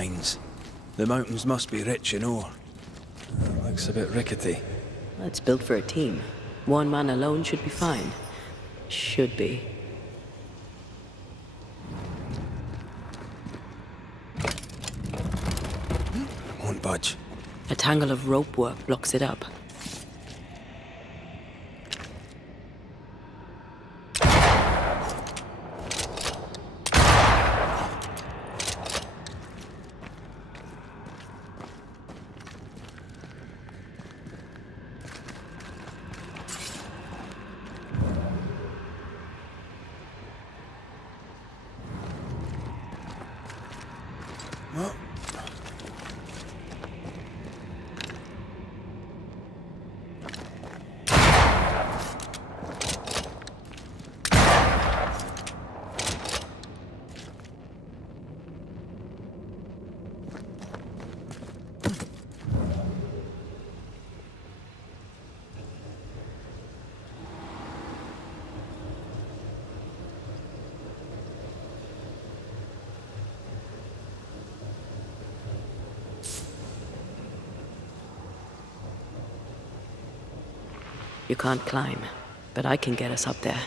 mines. The mountains must be rich in ore. Looks a bit rickety. It's built for a team. One man alone should be fine. Should be. Won't budge. A tangle of rope work blocks it up. You can't climb, but I can get us up there.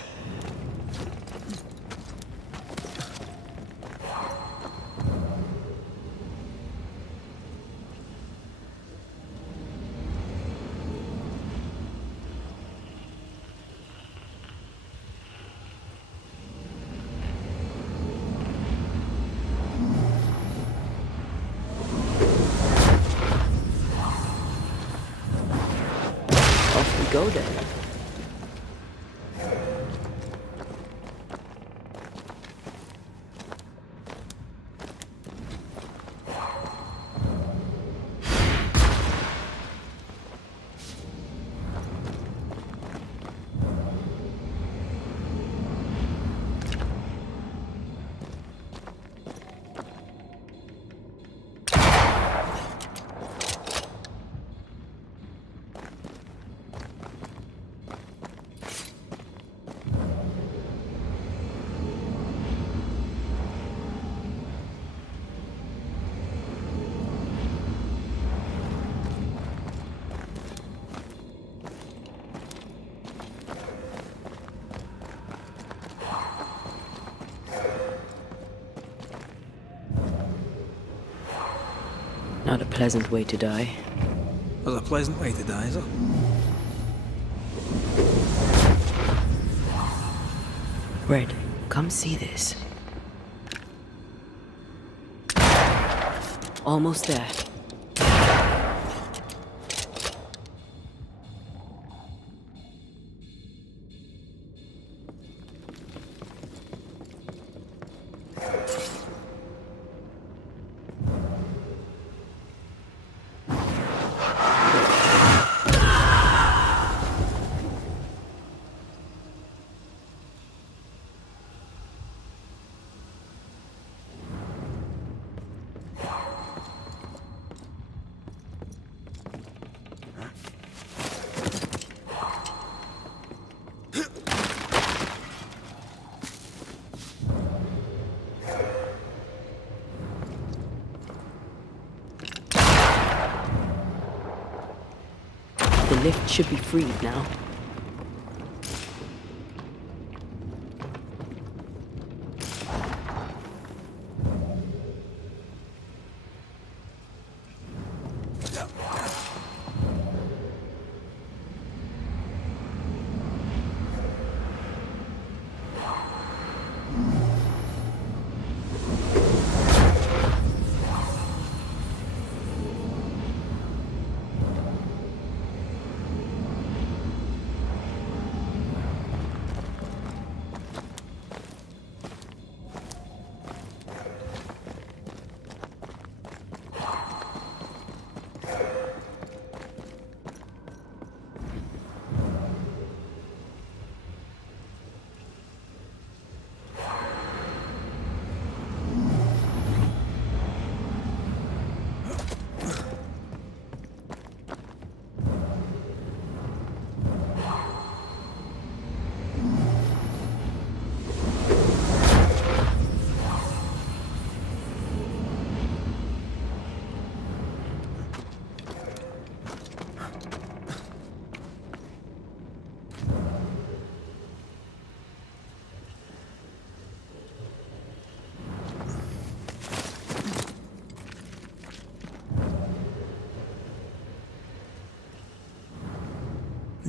Off we go then. Not a pleasant way to die. There's a pleasant way to die, is there? Red, come see this. Almost there. The lift should be freed now.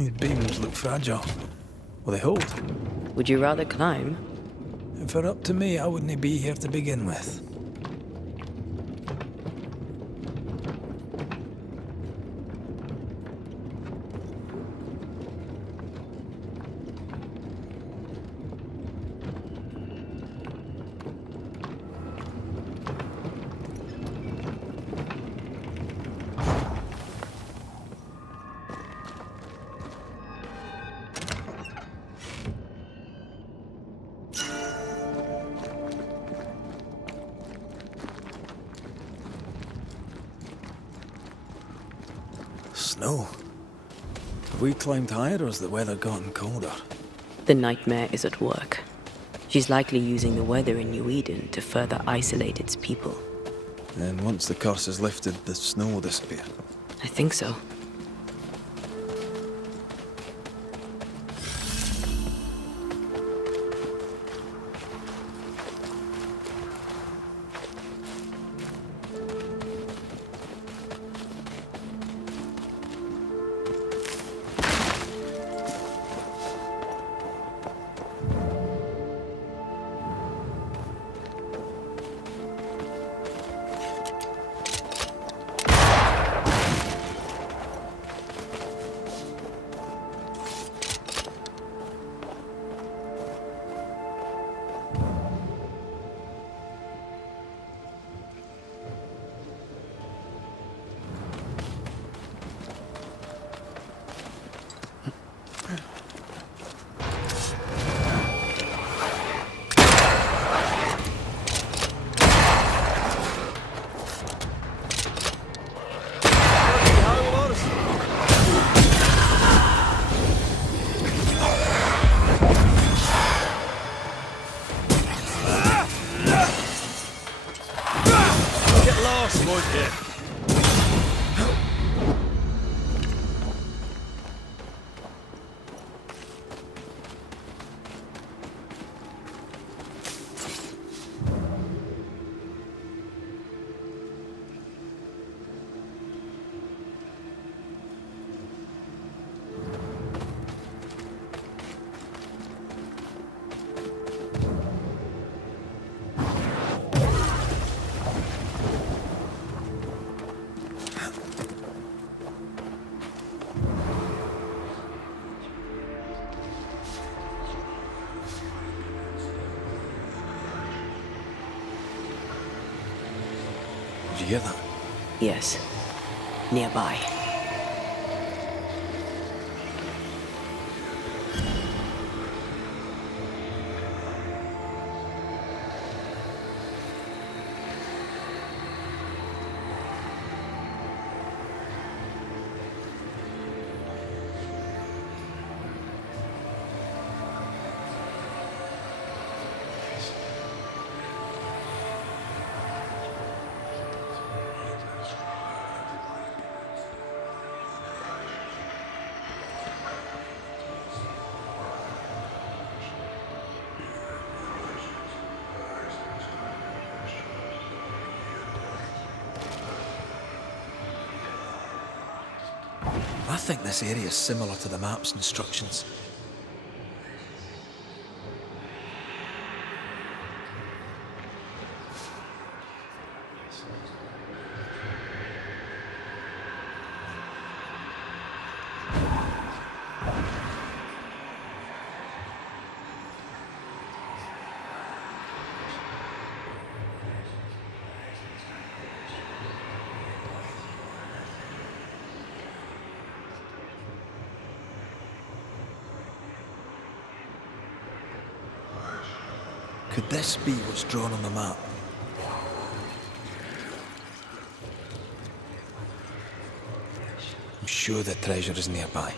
These beams look fragile. Will they hold? Would you rather climb? If it were up to me, I wouldn't be here to begin with. Snow. Have we climbed higher or has the weather gotten colder? The nightmare is at work. She's likely using the weather in New Eden to further isolate its people. And once the curse is lifted, the snow will disappear. I think so. Did you hear that? Yes. Nearby. I think this area is similar to the map's instructions. Could this be what's drawn on the map? I'm sure the treasure is nearby.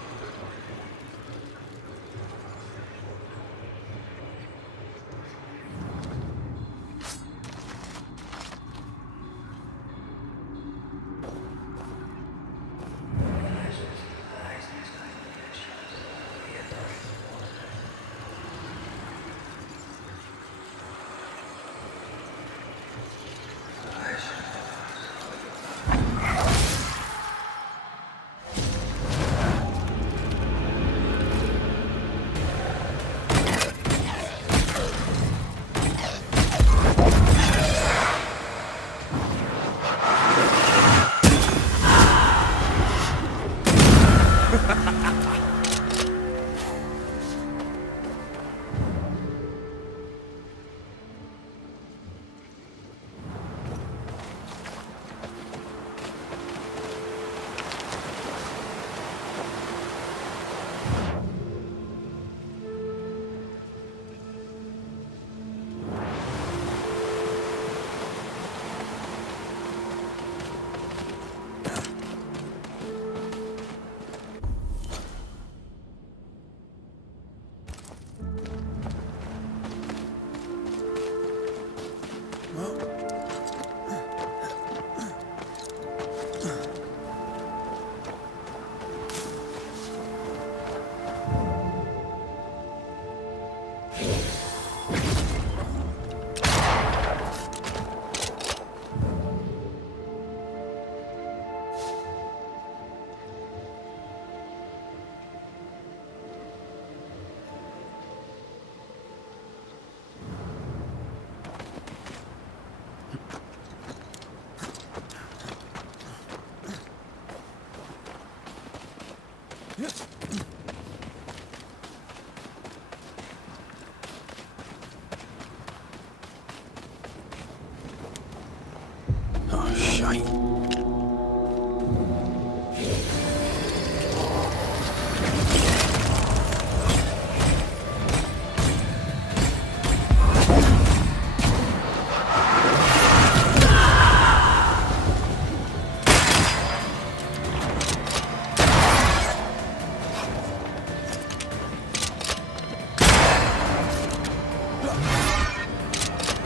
shite.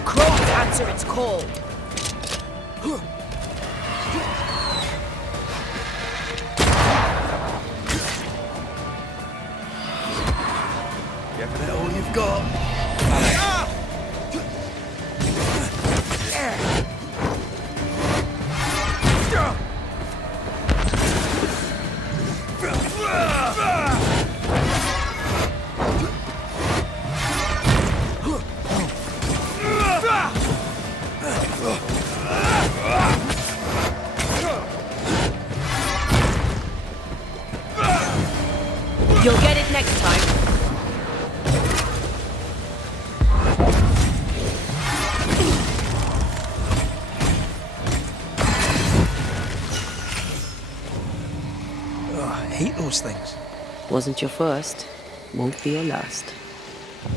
Crows answer its call. Give it all you've got. You'll get it next time. Oh, I hate those things. Wasn't your first, won't be your last.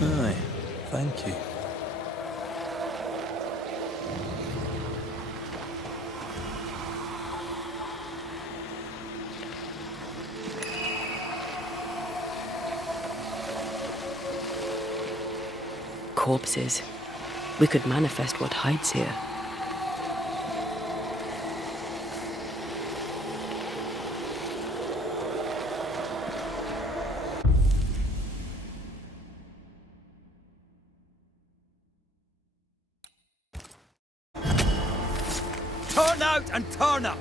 Aye, thank you. Corpses. We could manifest what hides here. Turn out and turn up!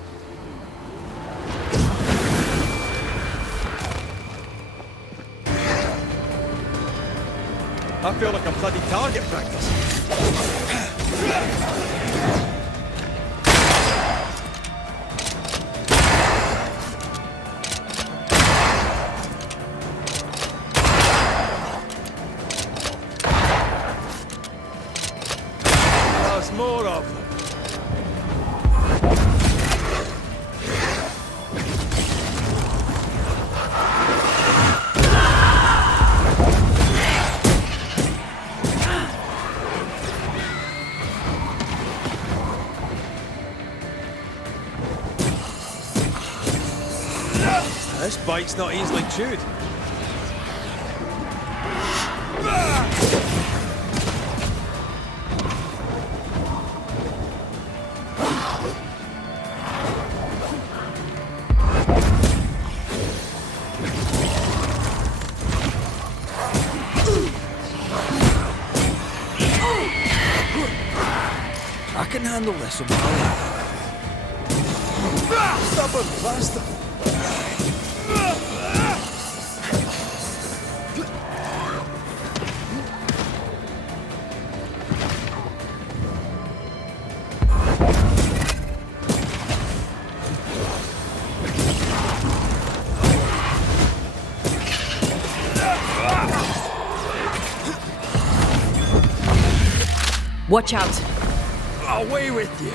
I feel like I'm bloody target practice. There's more of them. This bite's not easily chewed. I can handle this on my own. Stubborn bastard. Watch out! Away with you!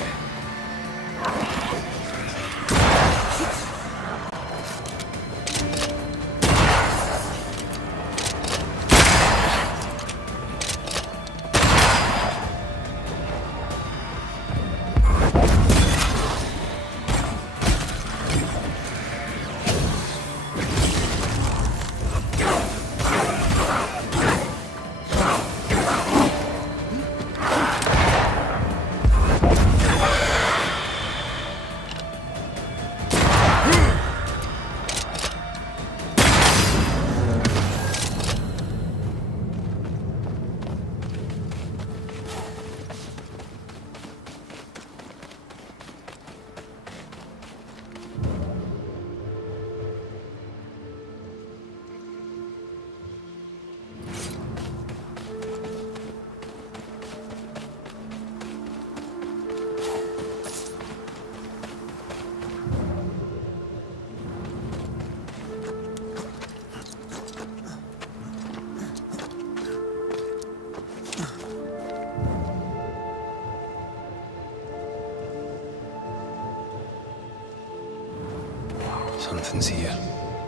Something's here.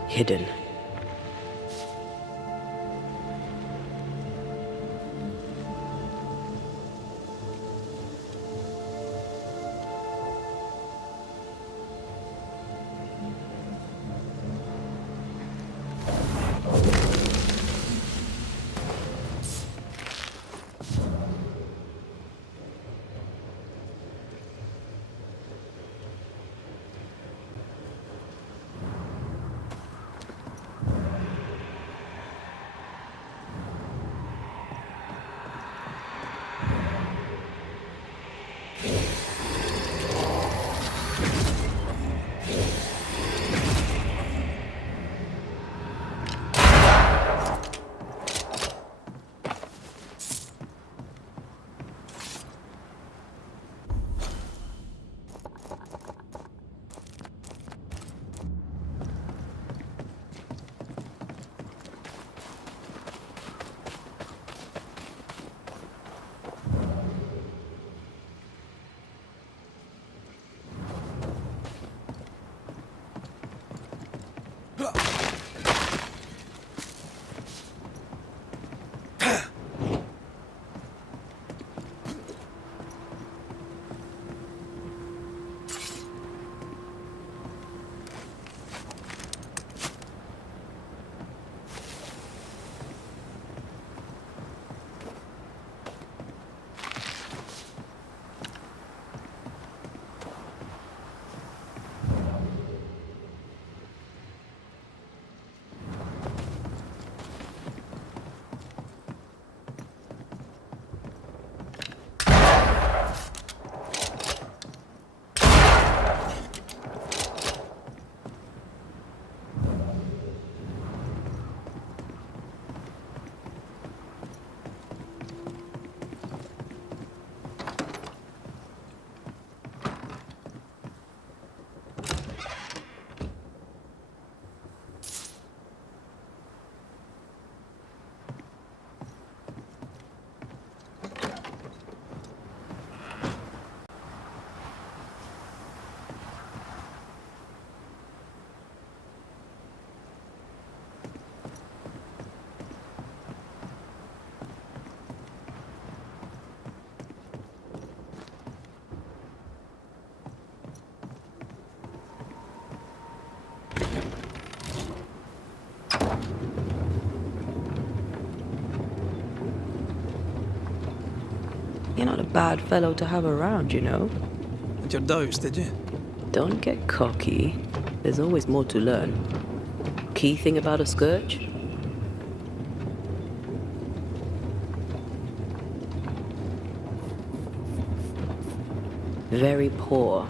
Hidden. You're not a bad fellow to have around, you know. Had your doubts, did you? Don't get cocky. There's always more to learn. Key thing about a scourge? Very poor.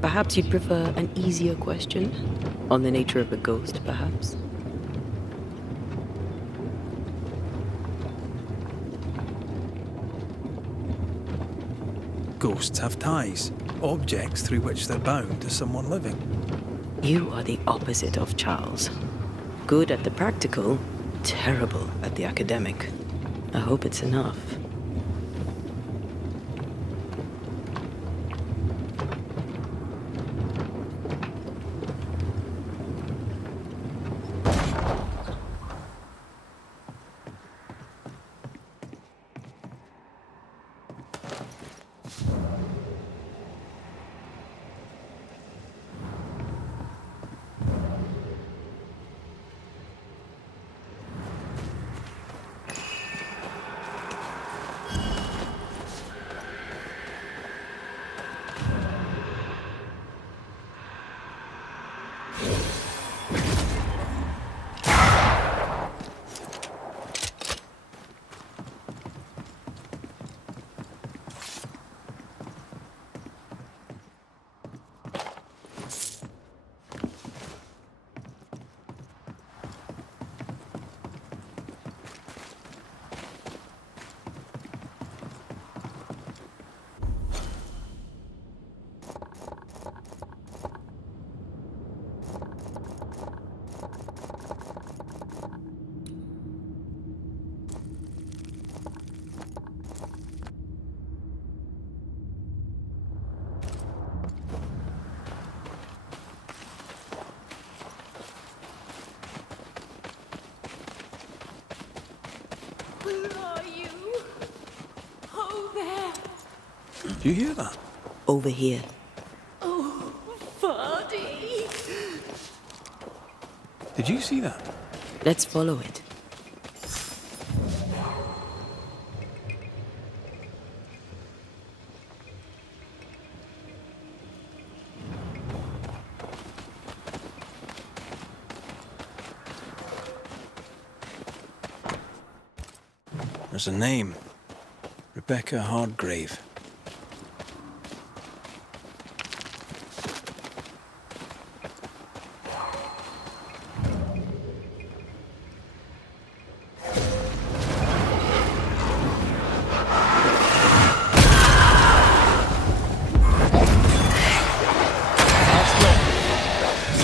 Perhaps you'd prefer an easier question? On the nature of a ghost, perhaps? Ghosts have ties, objects through which they're bound to someone living. You are the opposite of Charles. Good at the practical, terrible at the academic. I hope it's enough. Where are you? Oh, there. Do you hear that? Over here. Oh, Vardy. Did you see that? Let's follow it. There's a name. Rebecca Hardgrave.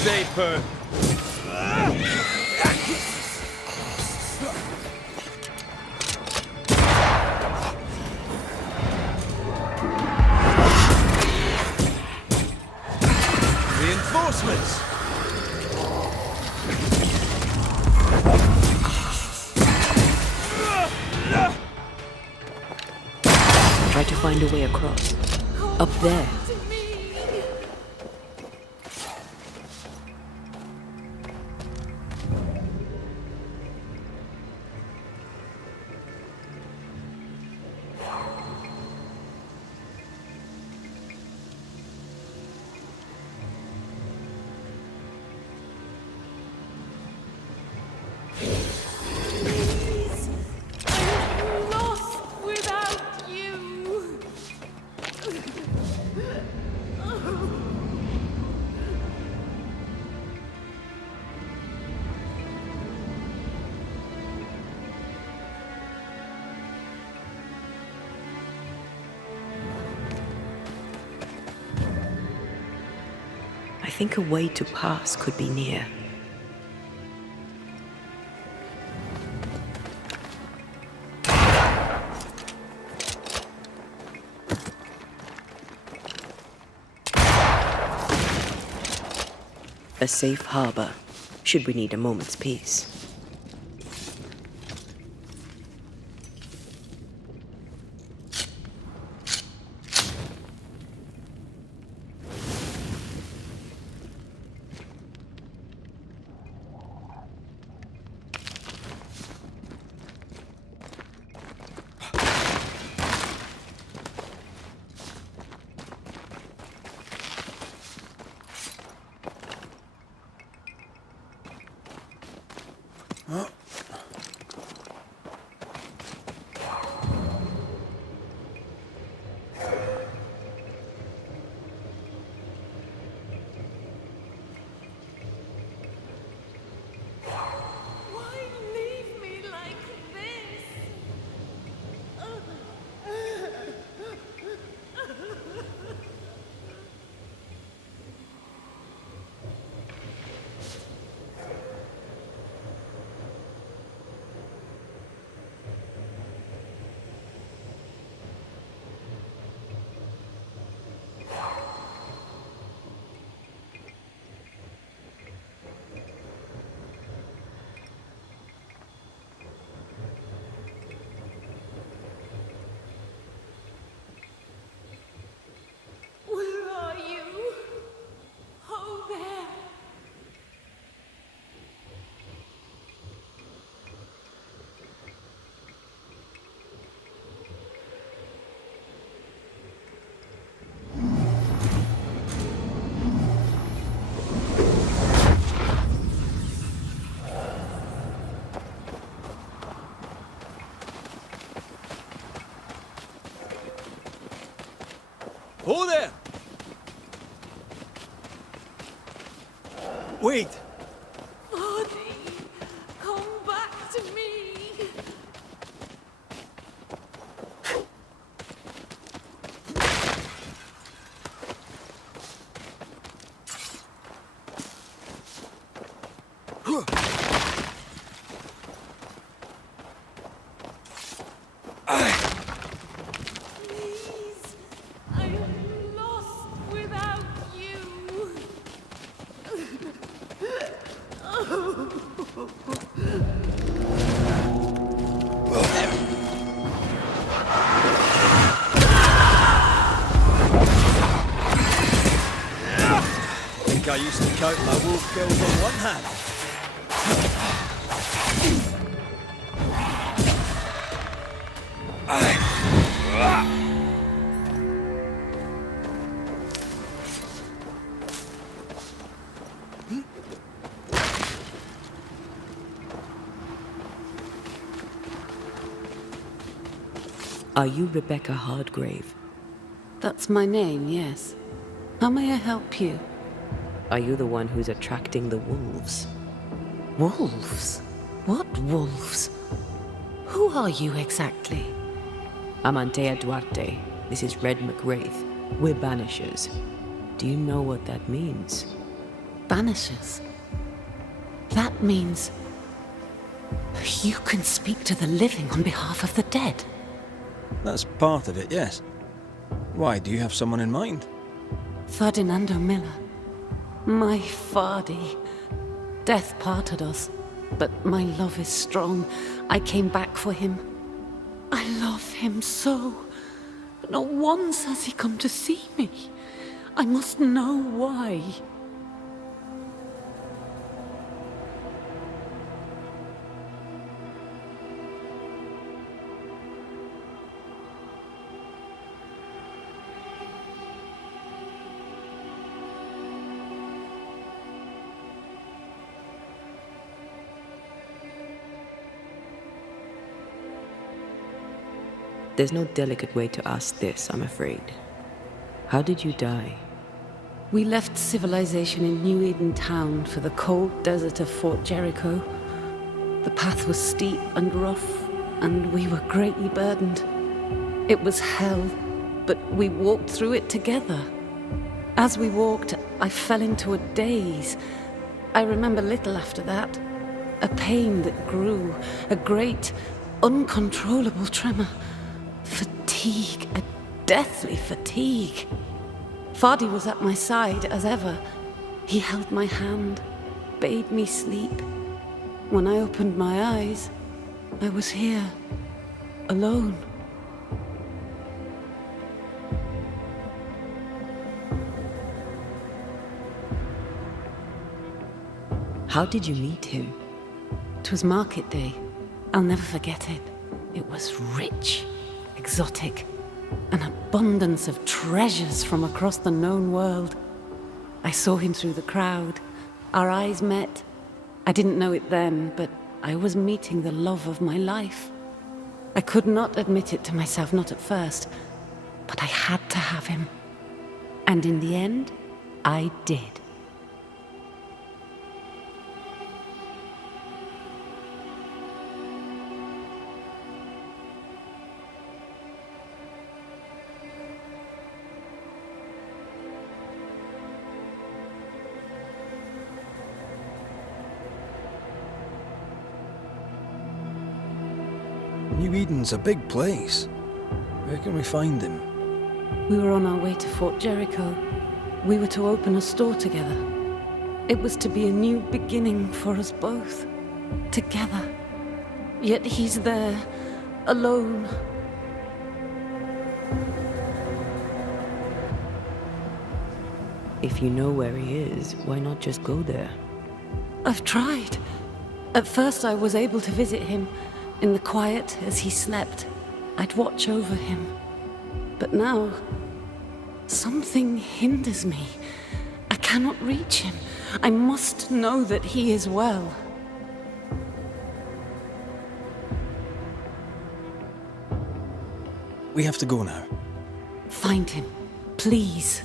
Stay put. Reinforcements! Try to find a way across. Up there. To me. I'm lost without you. I think a way to pass could be near. A safe harbor, should we need a moment's peace. Why leave me like this? Where are you? Oh, there. Oh there! Wait! Vardy, come back to me. Please, I am lost without you. I used to count my wolf kills on one hand. Are you Rebecca Hardgrave? That's my name, yes. How may I help you? Are you the one who's attracting the wolves? Wolves? What wolves? Who are you exactly? I'm Antea Duarte. This is Red McWraith. We're Banishers. Do you know what that means? Banishers? That means... you can speak to the living on behalf of the dead. That's part of it, yes. Why, do you have someone in mind? Ferdinando Miller. My Fardy. Death parted us, but my love is strong. I came back for him. I love him so. But not once has he come to see me. I must know why. There's no delicate way to ask this, I'm afraid. How did you die? We left civilization in New Eden town for the cold desert of Fort Jericho. The path was steep and rough, and we were greatly burdened. It was hell, but we walked through it together. As we walked, I fell into a daze. I remember little after that. A pain that grew, a great, uncontrollable tremor. Fatigue, a deathly fatigue. Fardy was at my side as ever. He held my hand, bade me sleep. When I opened my eyes, I was here, alone. How did you meet him? 'Twas market day. I'll never forget it. It was rich, exotic, an abundance of treasures from across the known world. I saw him through the crowd. Our eyes met. I didn't know it then, but I was meeting the love of my life. I could not admit it to myself, not at first, but I had to have him. And in the end, I did. New Eden's a big place. Where can we find him? We were on our way to Fort Jericho. We were to open a store together. It was to be a new beginning for us both. Together. Yet he's there, alone. If you know where he is, why not just go there? I've tried. At first I was able to visit him. In the quiet, as he slept, I'd watch over him. But now, something hinders me. I cannot reach him. I must know that he is well. We have to go now. Find him, please.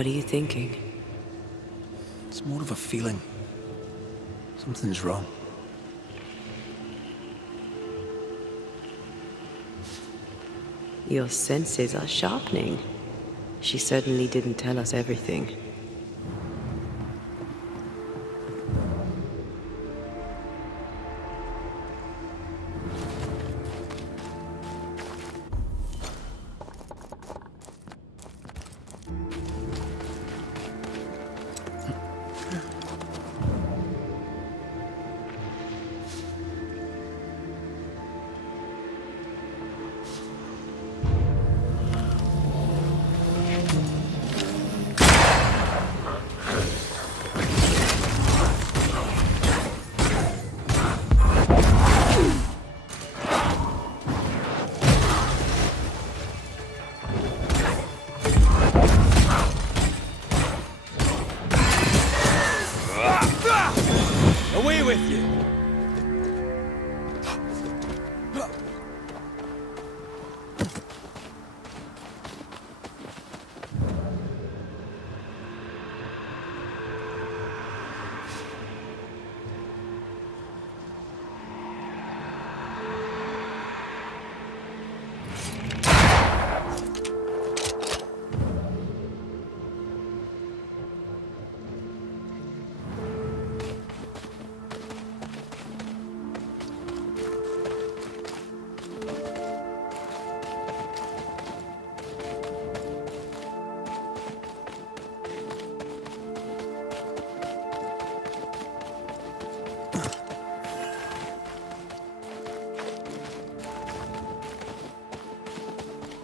What are you thinking? It's more of a feeling. Something's wrong. Your senses are sharpening. She certainly didn't tell us everything. Away with you!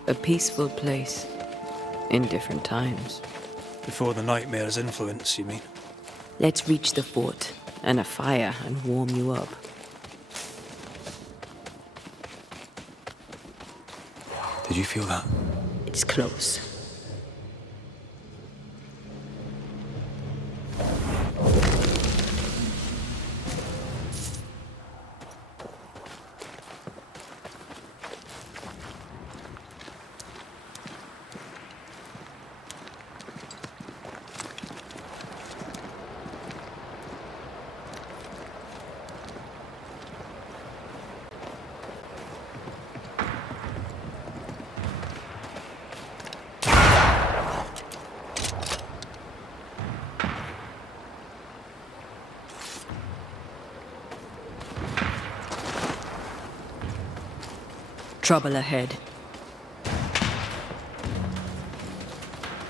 A peaceful place. In different times. Before the nightmare's influence, you mean? Let's reach the fort and a fire and warm you up. Did you feel that? It's close. Trouble ahead.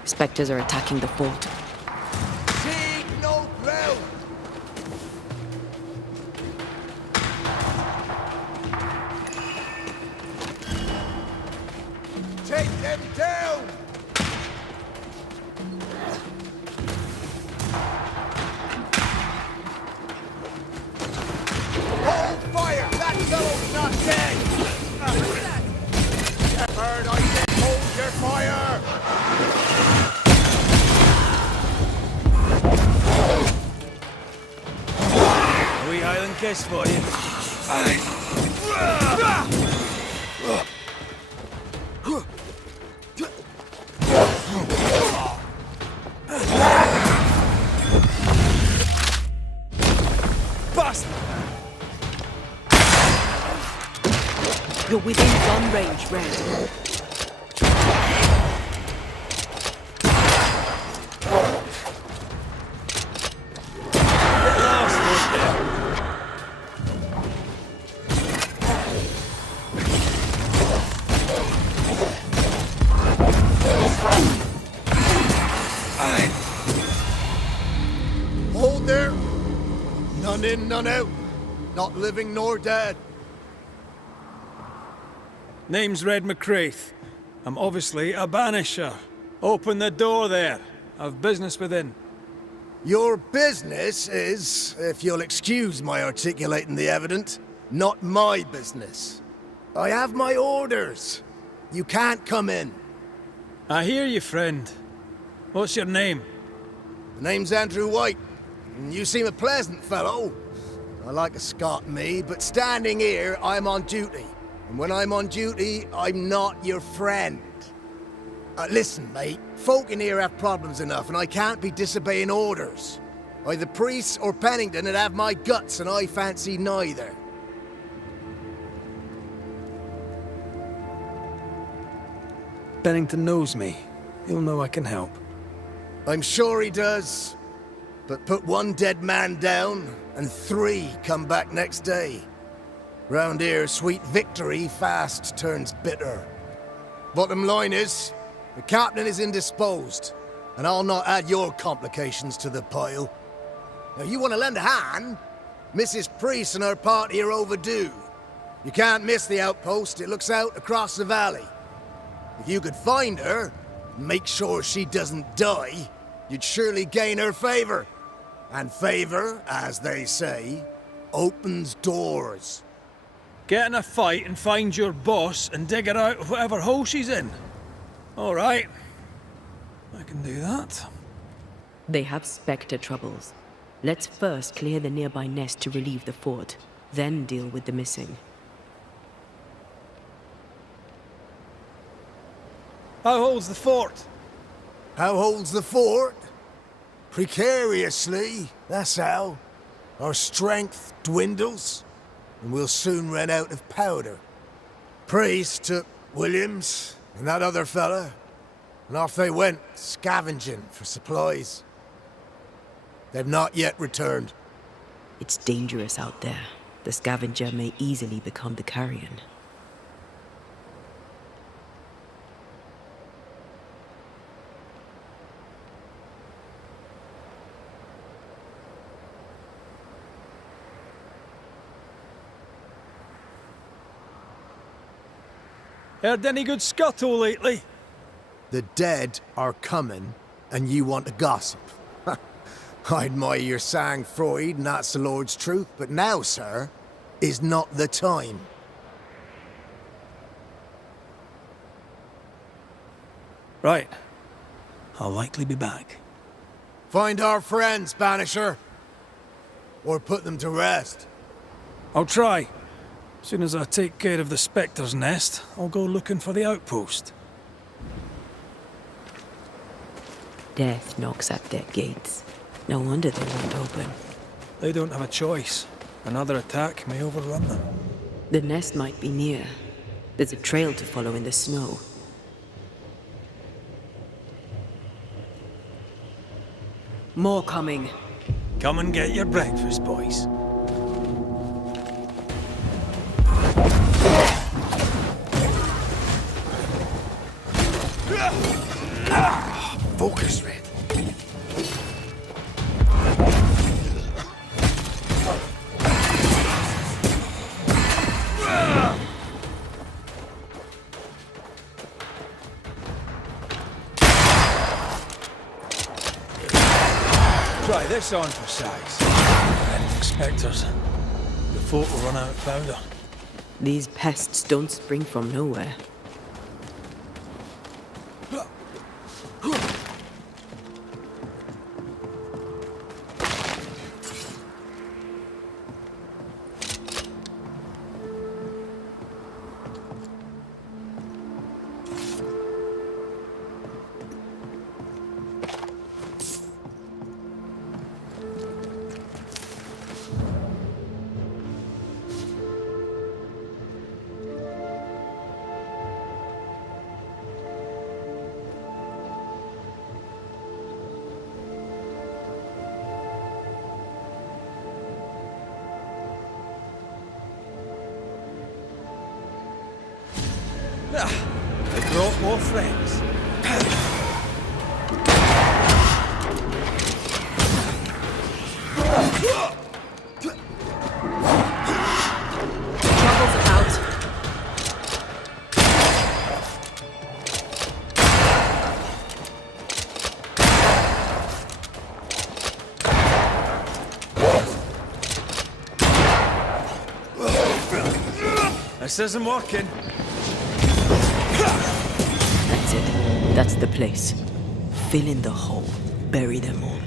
Spectres are attacking the fort. Take no ground! Take them down! Hold fire! That fellow's not dead! Heard I said hold your fire! A wee Highland kiss for you. Bastard! You're within gun range, Red. Hold there! None in, none out. Not living nor dead. Name's Red McCraith. I'm obviously a banisher. Open the door there. I've business within. Your business is, if you'll excuse my articulating the evident, not my business. I have my orders. You can't come in. I hear you, friend. What's your name? The name's Andrew White, and you seem a pleasant fellow. I like a Scot, me, but standing here, I'm on duty. And when I'm on duty, I'm not your friend. Listen, mate. Folk in here have problems enough, and I can't be disobeying orders. Either priests or Pennington would have my guts, and I fancy neither. Bennington knows me. He'll know I can help. I'm sure he does. But put one dead man down, and 3 come back next day. Round here, sweet victory fast turns bitter. Bottom line is, the captain is indisposed, and I'll not add your complications to the pile. Now, you want to lend a hand? Mrs. Priest and her party are overdue. You can't miss the outpost. It looks out across the valley. If you could find her, make sure she doesn't die, you'd surely gain her favor. And favor, as they say, opens doors. Get in a fight and find your boss and dig her out of whatever hole she's in. All right. I can do that. They have Spectre troubles. Let's first clear the nearby nest to relieve the fort, then deal with the missing. How holds the fort? How holds the fort? Precariously, that's how. Our strength dwindles, and we'll soon run out of powder. Priest took Williams and that other fella, and off they went, scavenging for supplies. They've not yet returned. It's dangerous out there. The scavenger may easily become the carrion. Heard any good scuttle lately? The dead are coming, and you want to gossip. I admire your sang-froid, and that's the Lord's truth, but now, sir, is not the time. Right. I'll likely be back. Find our friends, Banisher. Or put them to rest. I'll try. As soon as I take care of the Spectre's nest, I'll go looking for the outpost. Death knocks at their gates. No wonder they won't open. They don't have a choice. Another attack may overrun them. The nest might be near. There's a trail to follow in the snow. More coming. Come and get your breakfast, boys. Focus, Red. Try this on for size. Anything Spectres. The fort will run out of powder. These pests don't spring from nowhere. They brought more friends. Trouble's about. This isn't working. That's it. That's the place. Fill in the hole. Bury them all.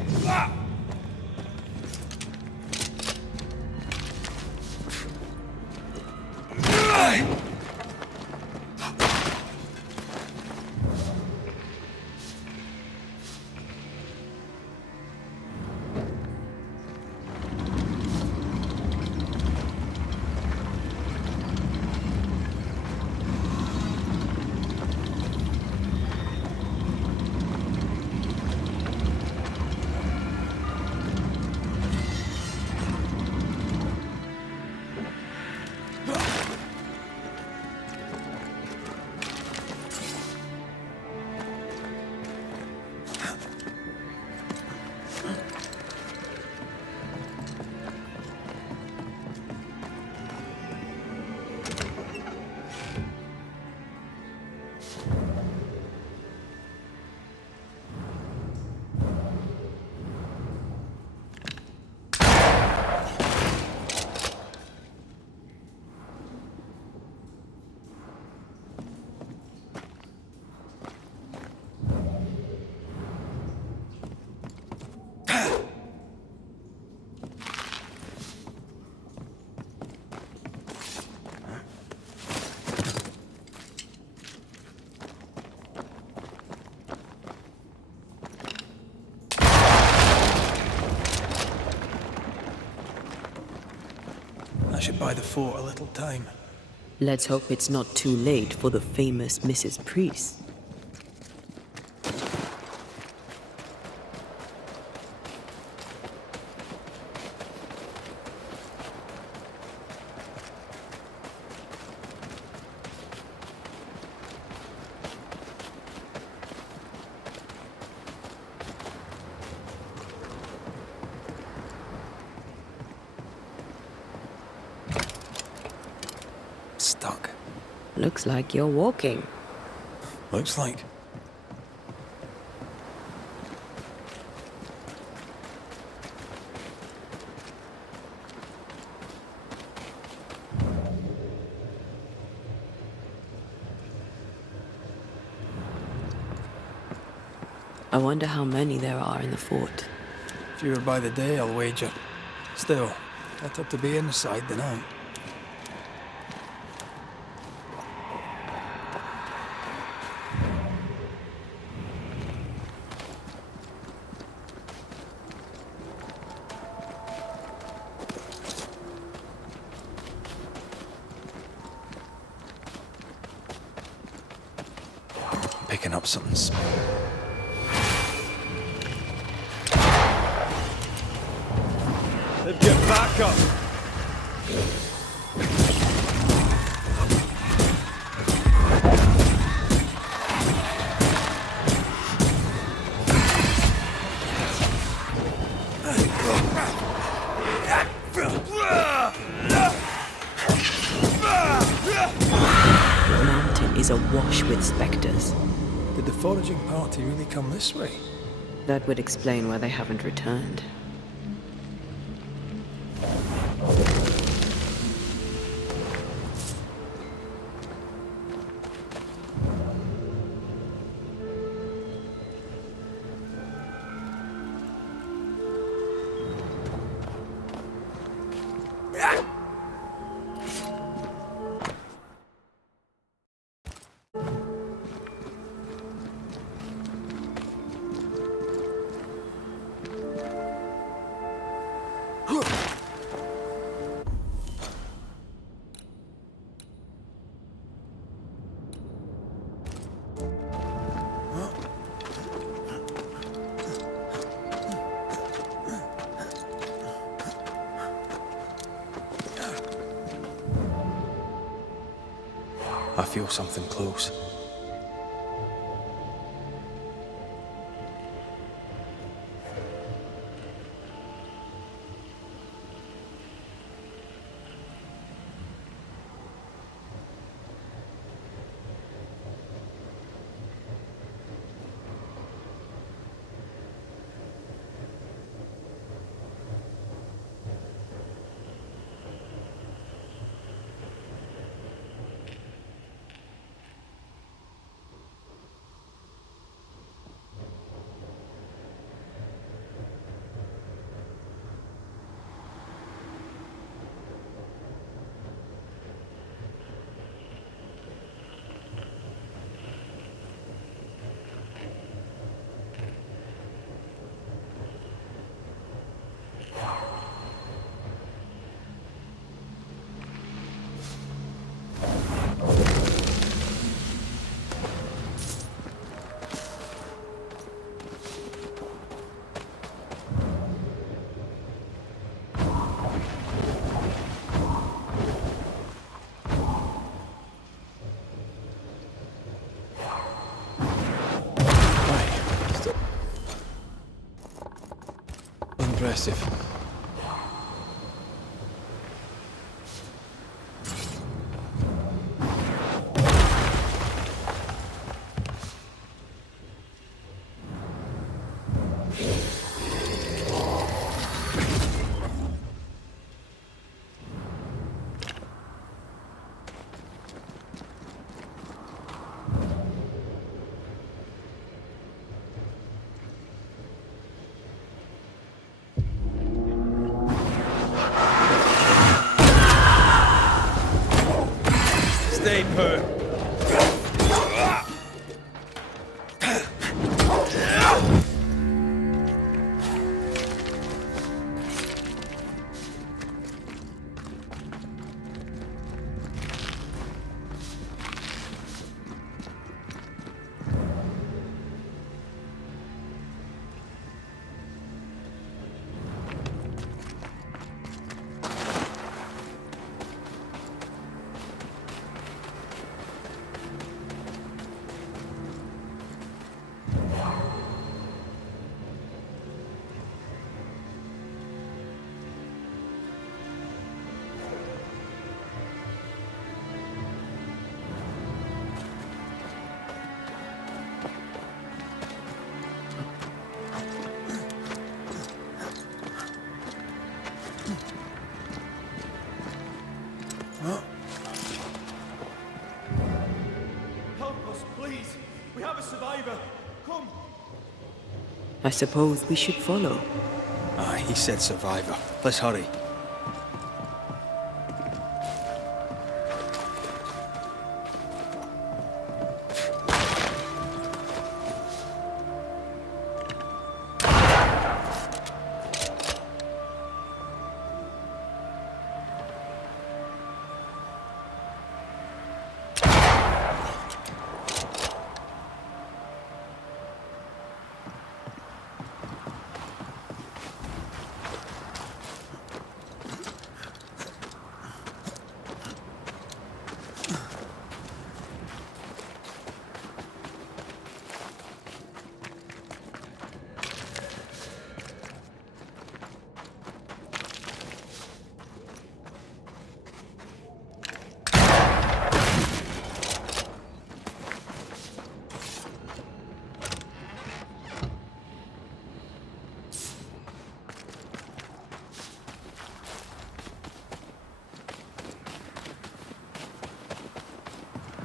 I should buy the fort a little time. Let's hope it's not too late for the famous Mrs. Priest. Stuck. Looks like you're walking. Looks like. I wonder how many there are in the fort. Fewer by the day, I'll wager. Still, better to be inside than out. Picking up something small. They've got back up. The mountain is awash with specters. Did the foraging party really come this way? That would explain why they haven't returned. I feel something close. Impressive. hurt. Help us, please. We have a survivor. Come. I suppose we should follow. Aye, he said survivor. Let's hurry.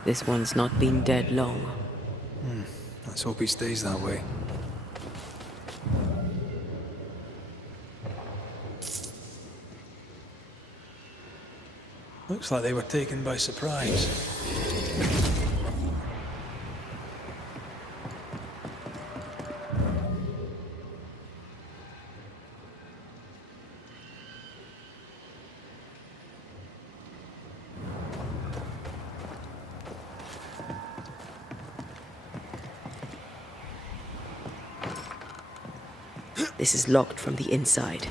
This one's not been dead long. Let's hope he stays that way. Looks like they were taken by surprise. This is locked from the inside.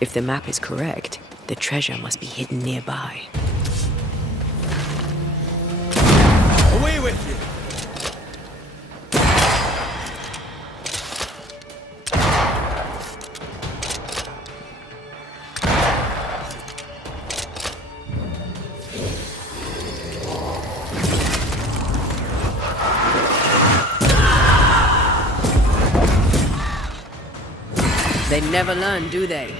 If the map is correct, the treasure must be hidden nearby. Away with you! They never learn, do they?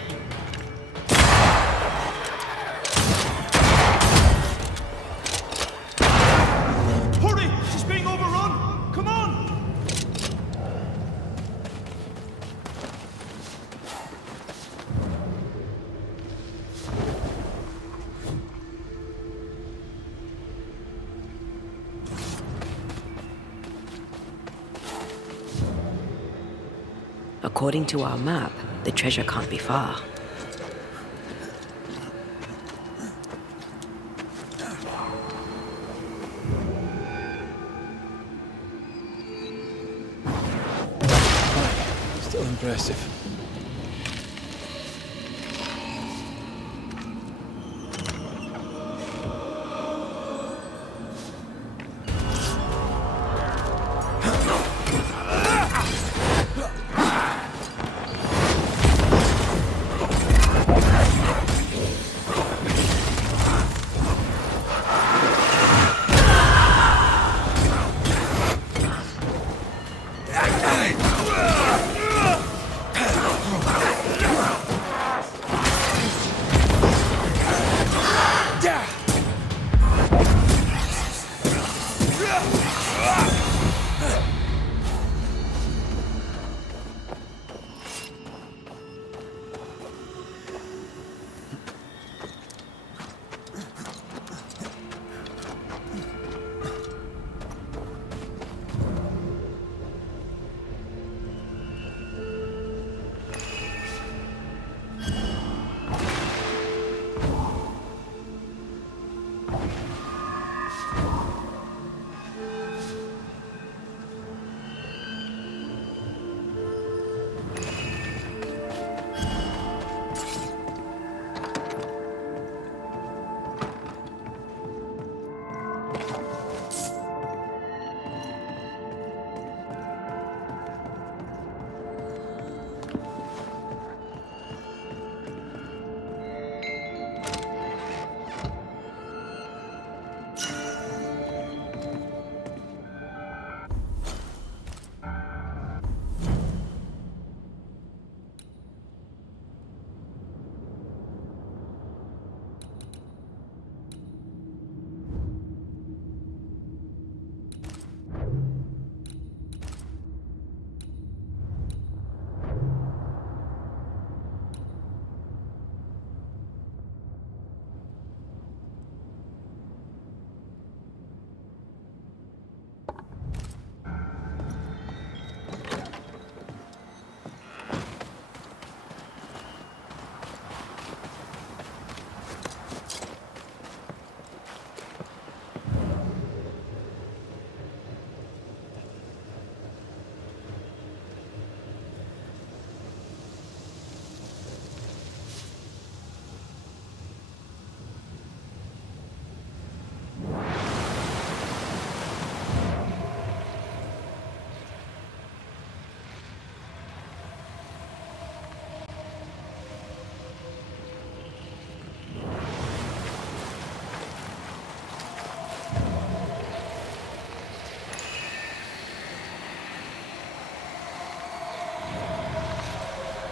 Hurry! She's being overrun! Come on! According to our map, the treasure can't be far. Still impressive.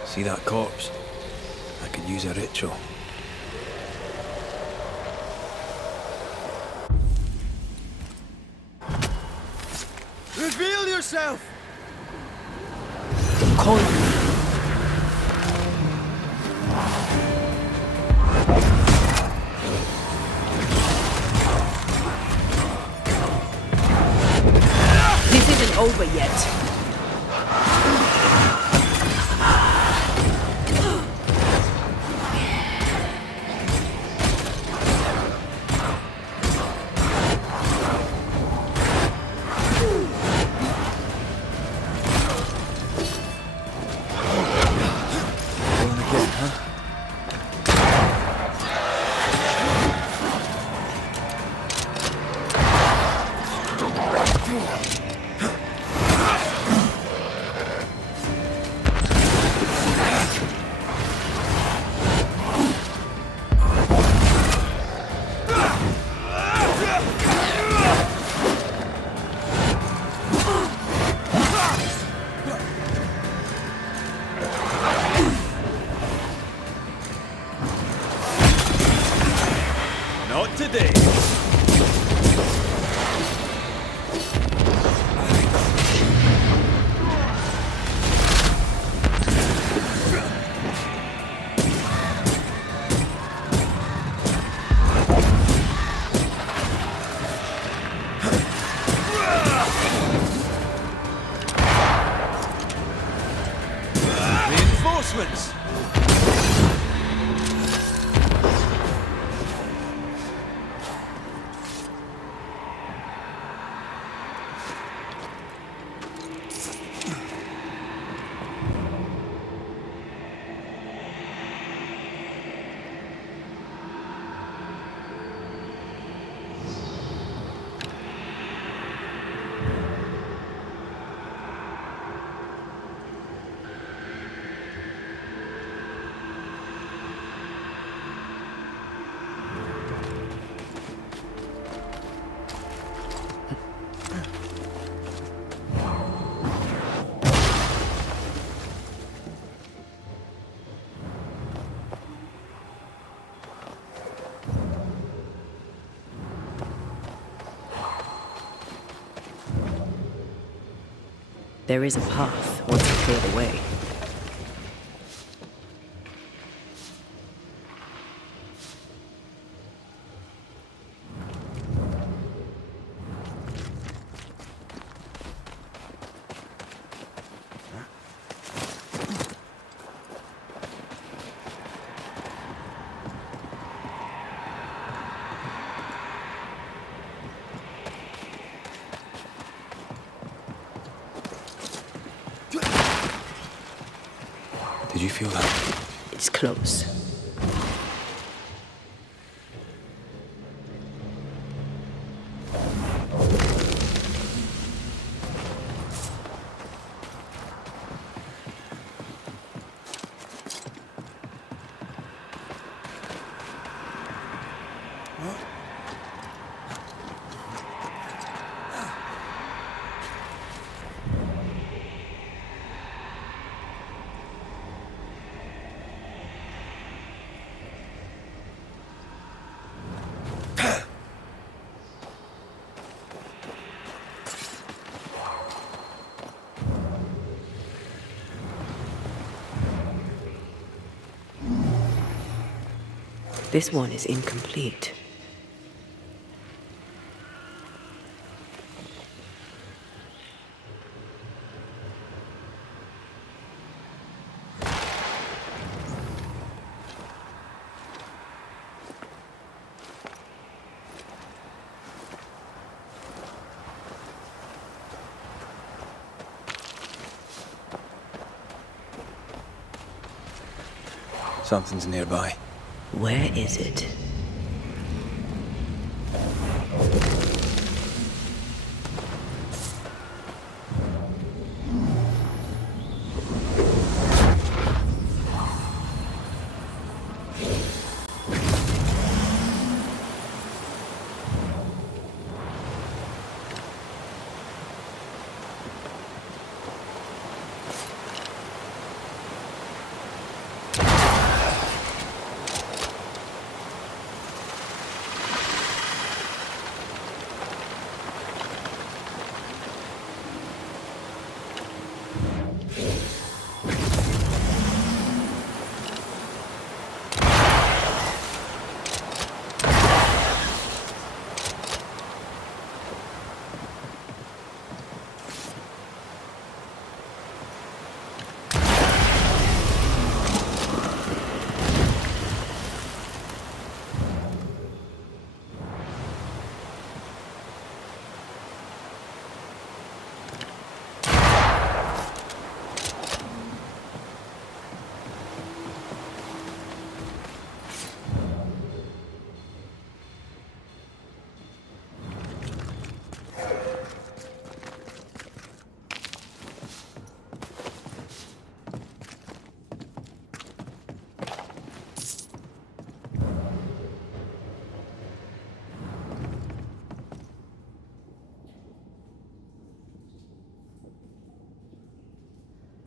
See that corpse? I could use a ritual. Reveal yourself! Call This isn't over yet. Going again, huh? day. Reinforcements! There is a path once you clear the way. Did you feel that? It's close. This one is incomplete. Something's nearby. Where is it?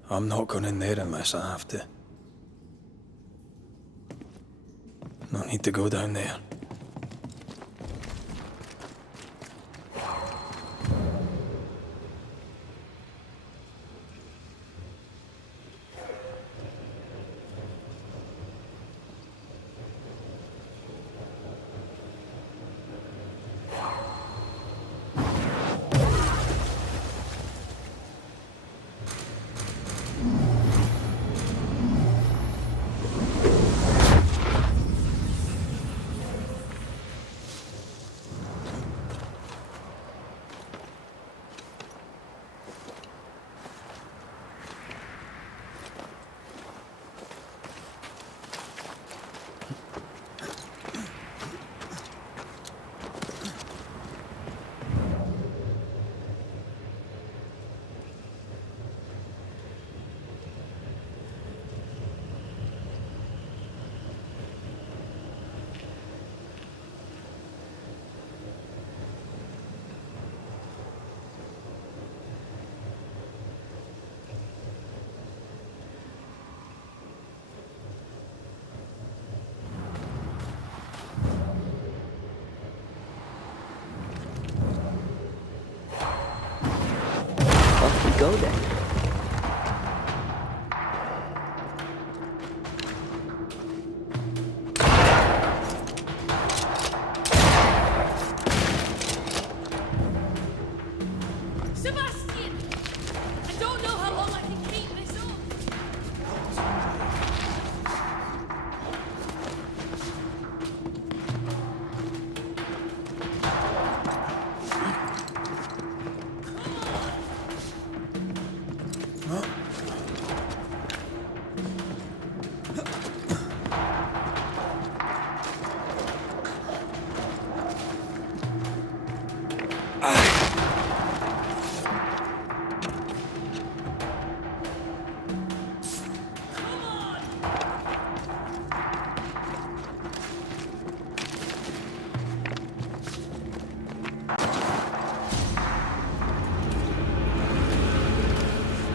I'm not going in there unless I have to. No need to go down there. go then. Sebastian! I don't know how long I can keep this up.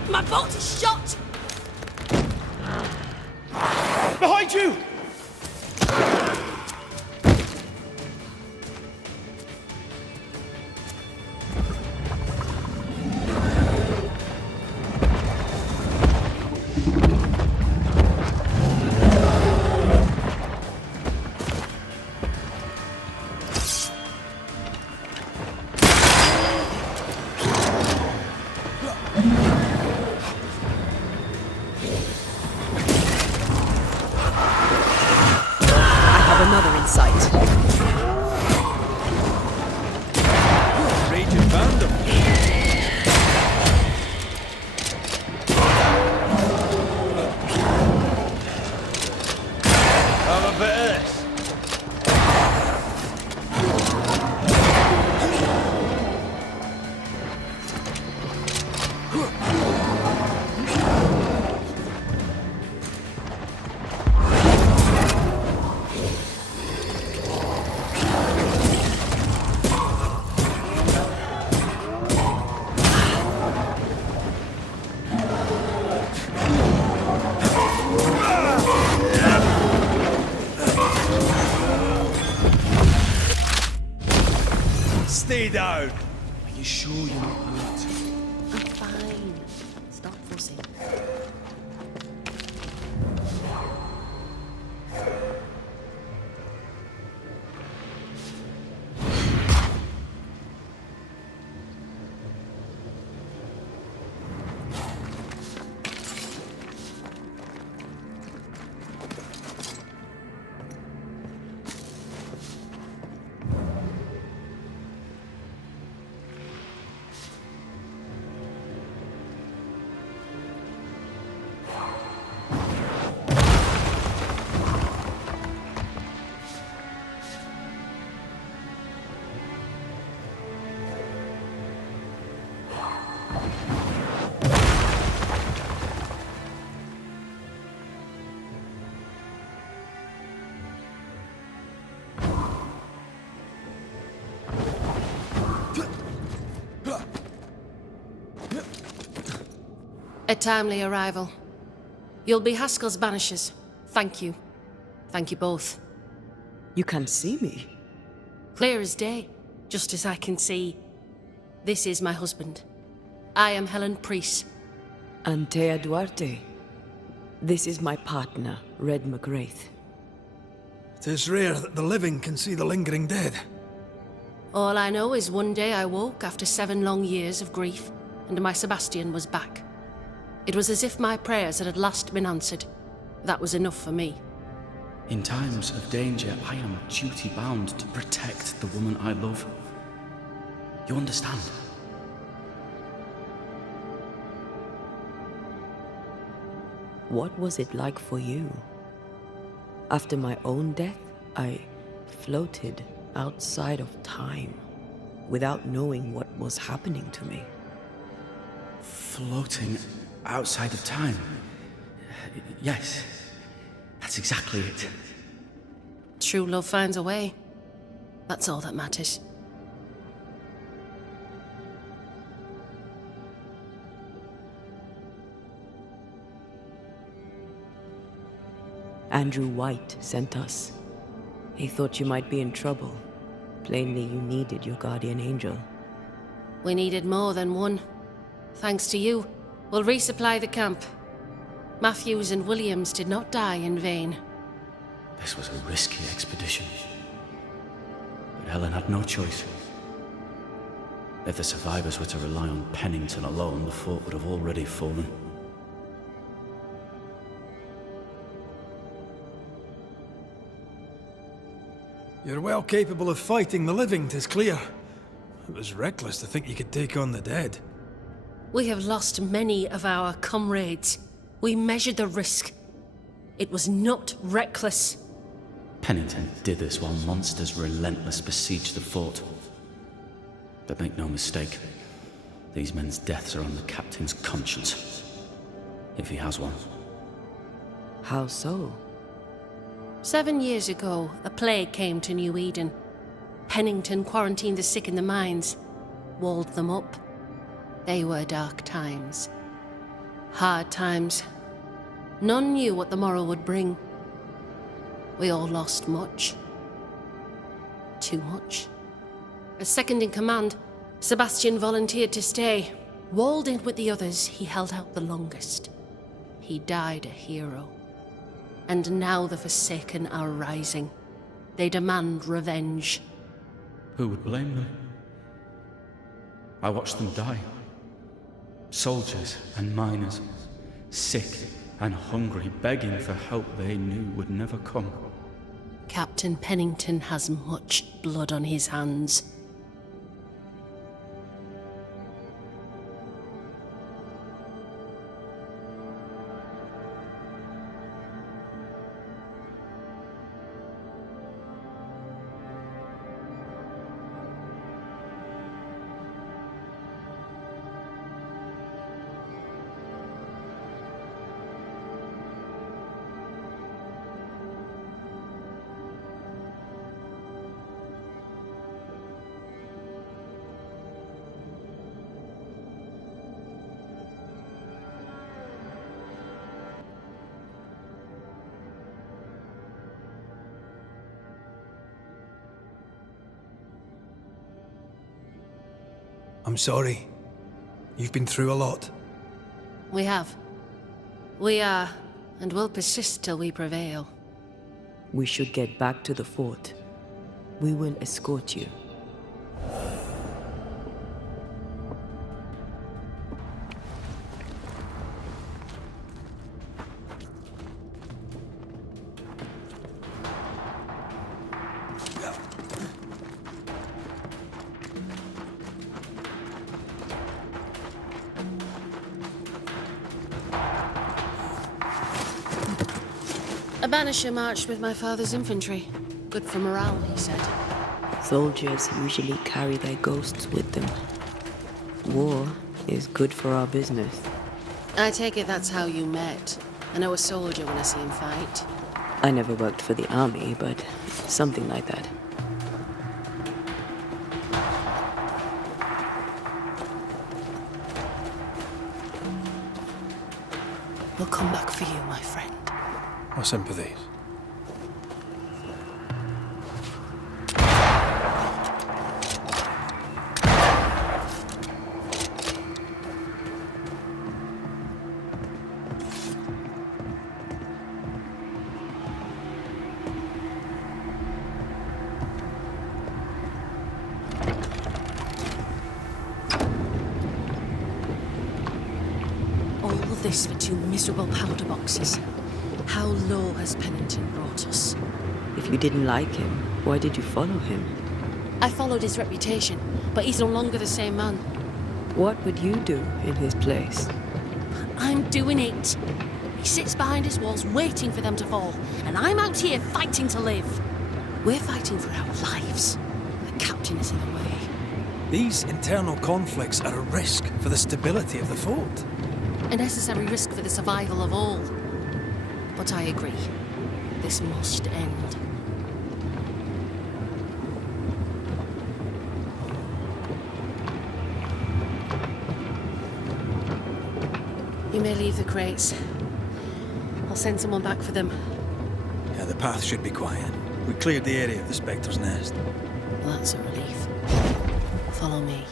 My bolt is shot! Behind you! Another in sight. Raging found them. Have a bit of this. Stay down. Are you sure you're not hurt? I'm fine. Stop fussing. A timely arrival. You'll be Haskell's Banishers. Thank you. Thank you both. You can see me. Clear as day, just as I can see. This is my husband. I am Helen Priest. Antea Duarte. This is my partner, Red McGrath. It is rare that the living can see the lingering dead. All I know is one day I woke after 7 long years of grief, and my Sebastian was back. It was as if my prayers had at last been answered. That was enough for me. In times of danger, I am duty-bound to protect the woman I love. You understand? What was it like for you? After my own death, I floated outside of time, without knowing what was happening to me. Floating outside of time? Yes, that's exactly it. True love finds a way. That's all that matters. Andrew White sent us. He thought you might be in trouble. Plainly, you needed your guardian angel. We needed more than one. Thanks to you, we'll resupply the camp. Matthews and Williams did not die in vain. This was a risky expedition. But Helen had no choice. If the survivors were to rely on Pennington alone, the fort would have already fallen. You're well capable of fighting the living, 'tis clear. It was reckless to think you could take on the dead. We have lost many of our comrades. We measured the risk. It was not reckless. Pennington did this while monsters relentless besieged the fort. But make no mistake, these men's deaths are on the captain's conscience. If he has one. How so? 7 years ago, a plague came to New Eden. Pennington quarantined the sick in the mines, walled them up. They were dark times. Hard times. None knew what the morrow would bring. We all lost much. Too much. As second in command, Sebastian volunteered to stay. Walled in with the others, he held out the longest. He died a hero. And now the Forsaken are rising. They demand revenge. Who would blame them? I watched them die. Soldiers and miners, sick and hungry, begging for help they knew would never come. Captain Pennington has much blood on his hands. I'm sorry. You've been through a lot. We have. We are, and will persist till we prevail. We should get back to the fort. We will escort you. A Banisher marched with my father's infantry. Good for morale, he said. Soldiers usually carry their ghosts with them. War is good for our business. I take it that's how you met. I know a soldier when I see him fight. I never worked for the army, but something like that. We'll come back for you, my friend. My sympathies. All of this for 2 miserable powder boxes. How low has Pennington brought us? If you didn't like him, why did you follow him? I followed his reputation, but he's no longer the same man. What would you do in his place? I'm doing it. He sits behind his walls waiting for them to fall, and I'm out here fighting to live. We're fighting for our lives. The captain is in the way. These internal conflicts are a risk for the stability of the fort. A necessary risk for the survival of all. But I agree. This must end. You may leave the crates. I'll send someone back for them. Yeah, the path should be quiet. We cleared the area of the Spectre's nest. That's a relief. Follow me.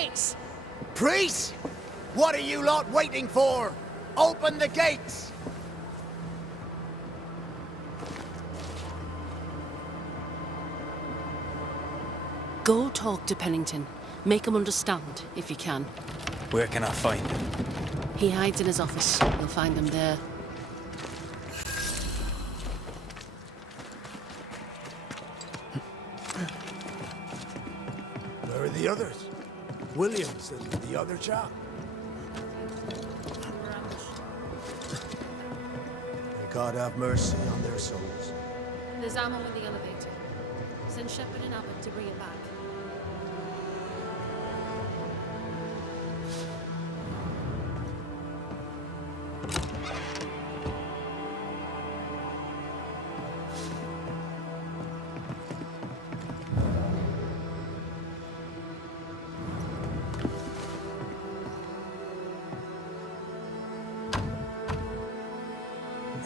gates! Priests? What are you lot waiting for? Open the gates! Go talk to Pennington. Make him understand, if you can. Where can I find him? He hides in his office. You'll find him there. Where are the others? Williams and the other chap? May God have mercy on their souls. There's ammo in the elevator. Send Shepard and Abbott to bring it back.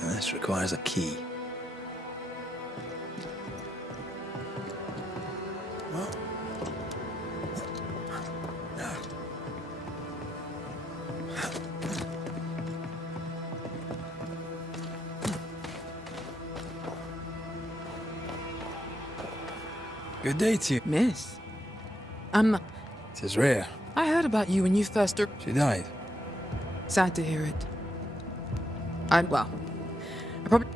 This requires a key. Good day to you. Miss, It is rare. I heard about you when you first... She died. Sad to hear it. I probably...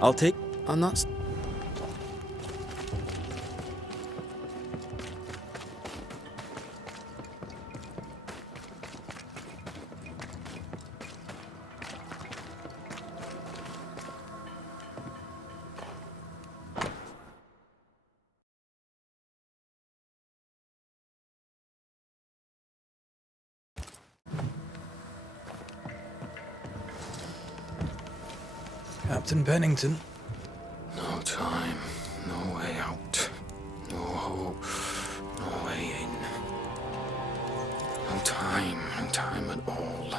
I'll take... I'm not... Captain Pennington. No time, no way out. No hope, no way in. No time at all.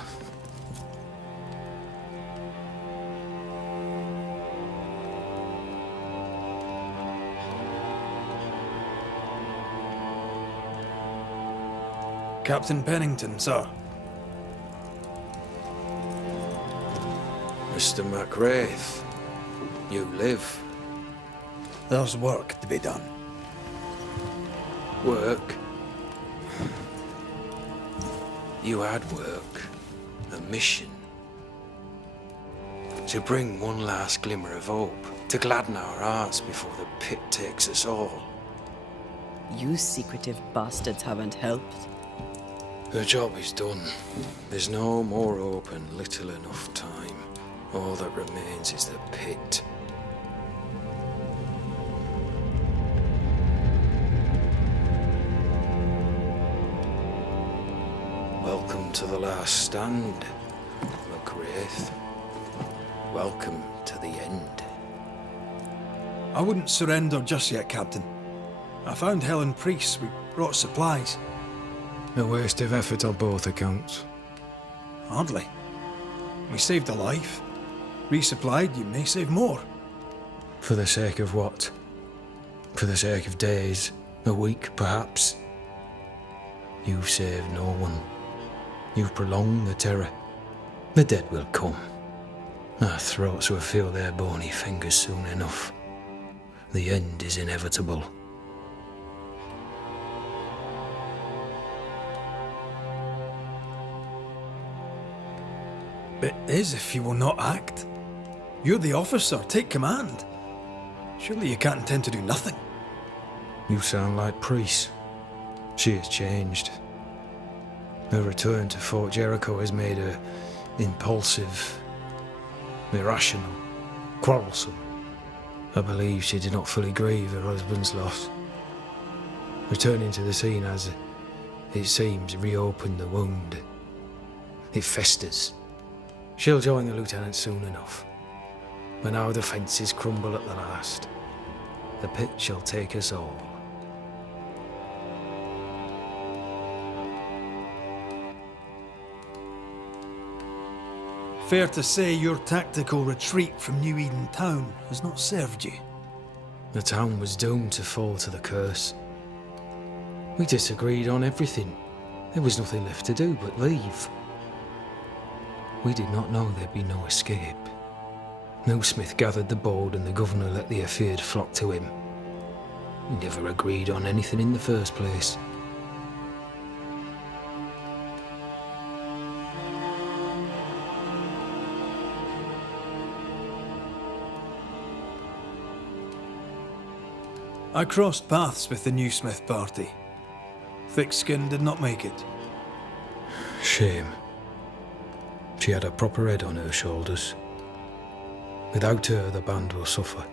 Captain Pennington, sir. Mr. McWraith, you live. There's work to be done. Work? You had work. A mission. To bring one last glimmer of hope. To gladden our hearts before the pit takes us all. You secretive bastards haven't helped. The job is done. There's no more hope and little enough time. All that remains is the pit. Welcome to the last stand, McWraith. Welcome to the end. I wouldn't surrender just yet, Captain. I found Helen Priest. We brought supplies. A waste of effort on both accounts. Hardly. We saved a life. Resupplied, you may save more. For the sake of what? For the sake of days, a week perhaps? You've saved no one. You've prolonged the terror. The dead will come. Our throats will feel their bony fingers soon enough. The end is inevitable. It is if you will not act. You're the officer, take command. Surely you can't intend to do nothing. You sound like Priest. She has changed. Her return to Fort Jericho has made her impulsive, irrational, quarrelsome. I believe she did not fully grieve her husband's loss. Returning to the scene has, it seems, reopened the wound. It festers. She'll join the lieutenant soon enough. When our defences crumble at the last, the pit shall take us all. Fair to say your tactical retreat from New Eden town has not served you. The town was doomed to fall to the curse. We disagreed on everything. There was nothing left to do but leave. We did not know there'd be no escape. No Smith gathered the board and the governor let the affair flock to him. We never agreed on anything in the first place. I crossed paths with the new Smith party. Thick-Skin did not make it. Shame. She had a proper head on her shoulders. Without her, the band will suffer.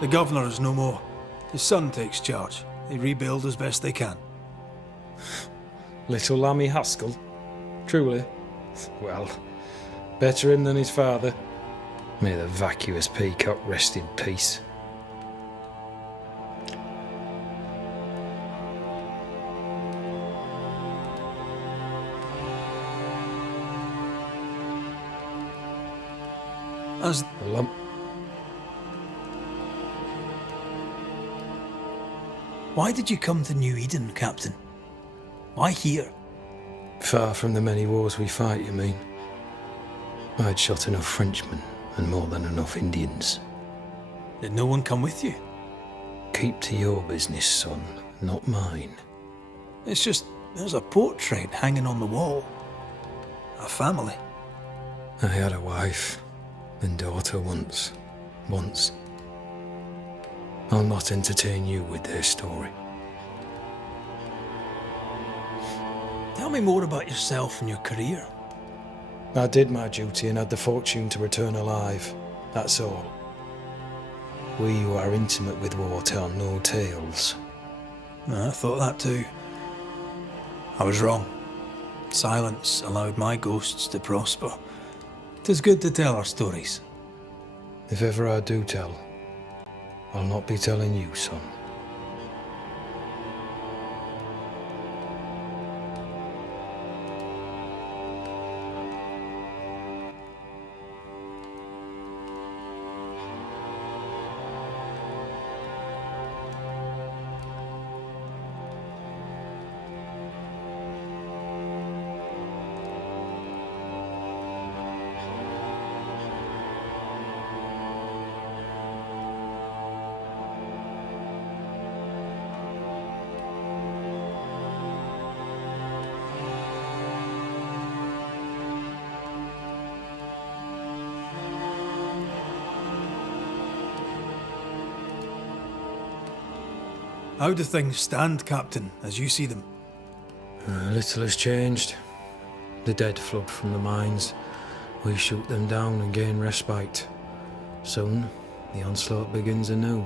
The governor is no more. His son takes charge. They rebuild as best they can. Little Lammy Haskell? Truly? Well, better him than his father. May the vacuous peacock rest in peace. As The lump. Why did you come to New Eden, Captain? Why here? Far from the many wars we fight, you mean? I'd shot enough Frenchmen and more than enough Indians. Did no one come with you? Keep to your business, son, not mine. It's just, there's a portrait hanging on the wall. A family. I had a wife and daughter once. I'll not entertain you with their story. Tell me more about yourself and your career. I did my duty and had the fortune to return alive. That's all. We who are intimate with war tell no tales. I thought that too. I was wrong. Silence allowed my ghosts to prosper. 'Tis good to tell our stories. If ever I do tell, I'll not be telling you, son. How do things stand, Captain, as you see them? Little has changed. The dead flood from the mines. We shoot them down and gain respite. Soon, the onslaught begins anew.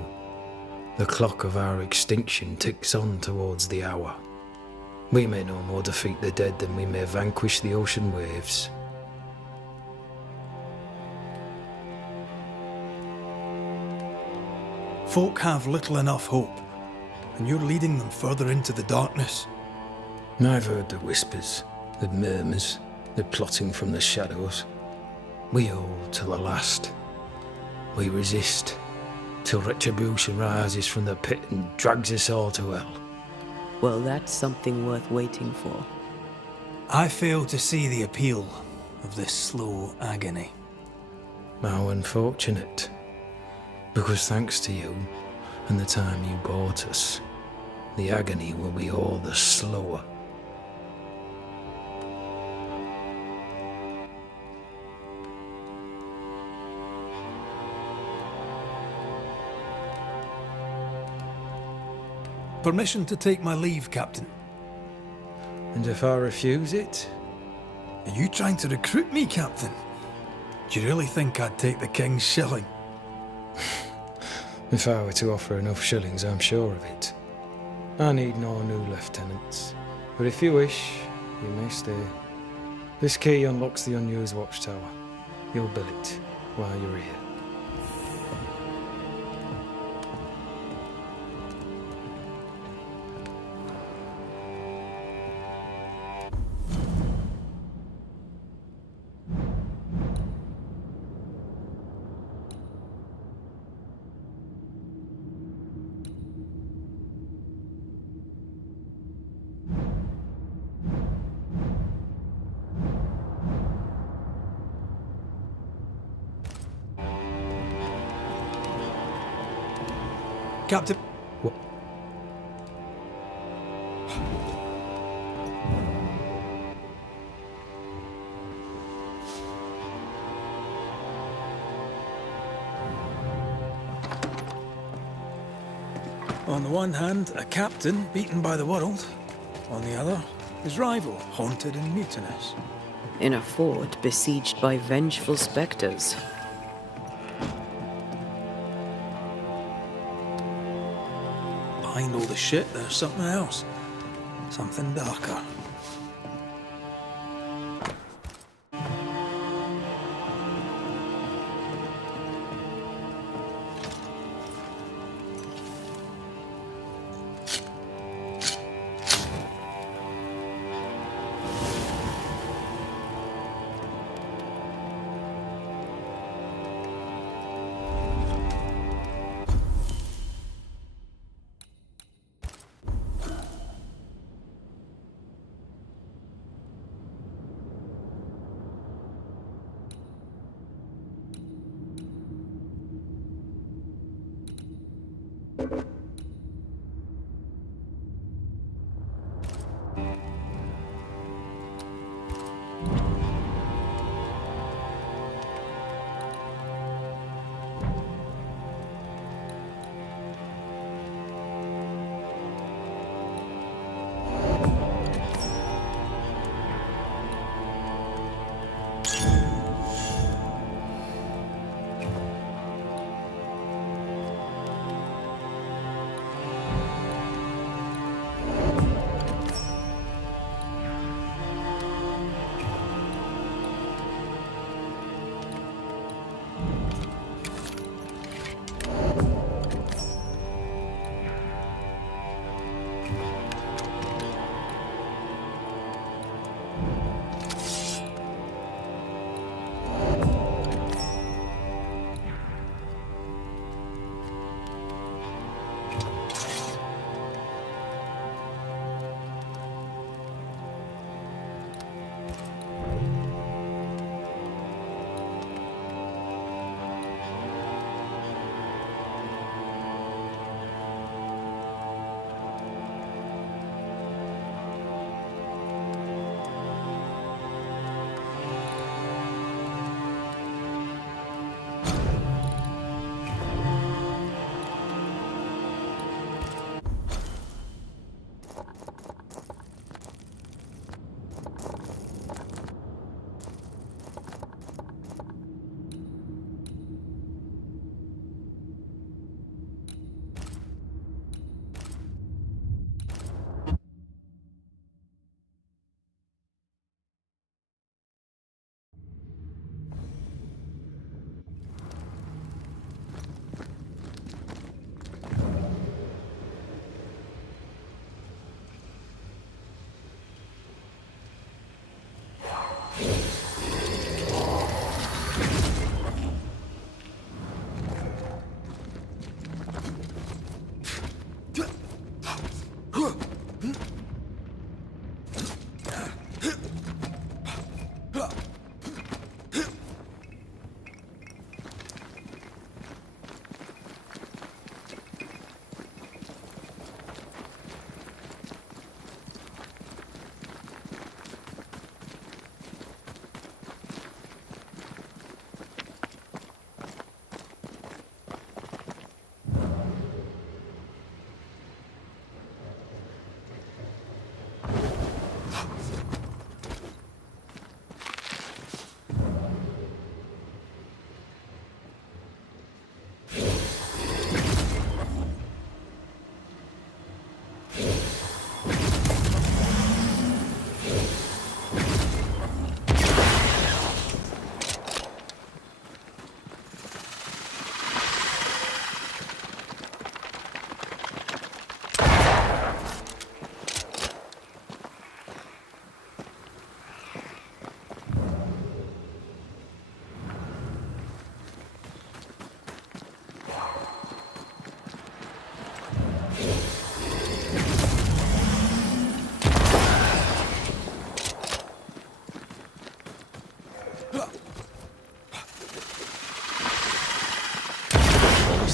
The clock of our extinction ticks on towards the hour. We may no more defeat the dead than we may vanquish the ocean waves. Folk have little enough hope, and you're leading them further into the darkness. I've heard the whispers, the murmurs, the plotting from the shadows. We hold till the last. We resist, till retribution rises from the pit and drags us all to hell. Well, that's something worth waiting for. I fail to see the appeal of this slow agony. How unfortunate. Because thanks to you and the time you bought us, the agony will be all the slower. Permission to take my leave, Captain. And if I refuse it? Are you trying to recruit me, Captain? Do you really think I'd take the King's shilling? If I were to offer enough shillings, I'm sure of it. I need no new lieutenants. But if you wish, you may stay. This key unlocks the unused watchtower. You'll bill it while you're here. Captain. What? On the one hand, a captain beaten by the world. On the other, his rival, haunted and mutinous. In a fort besieged by vengeful specters. Behind all the shit, there's something else. Something darker.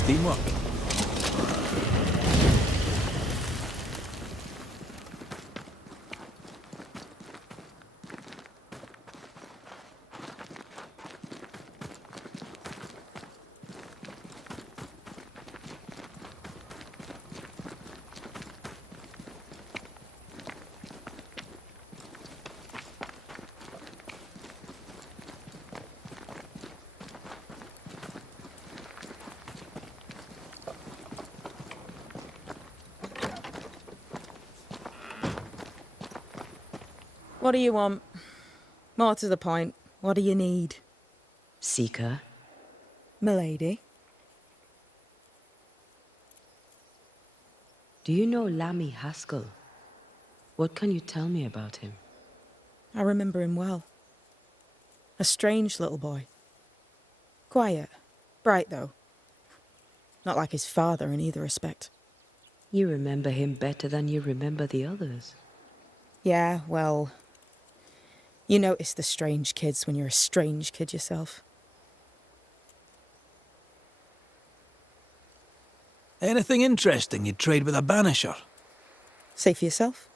Teamwork. What do you want? More to the point, what do you need? Seeker? Milady? Do you know Lammy Haskell? What can you tell me about him? I remember him well. A strange little boy. Quiet. Bright, though. Not like his father in either respect. You remember him better than you remember the others. Yeah, well... You notice the strange kids when you're a strange kid yourself. Anything interesting you'd trade with a Banisher? Say for yourself.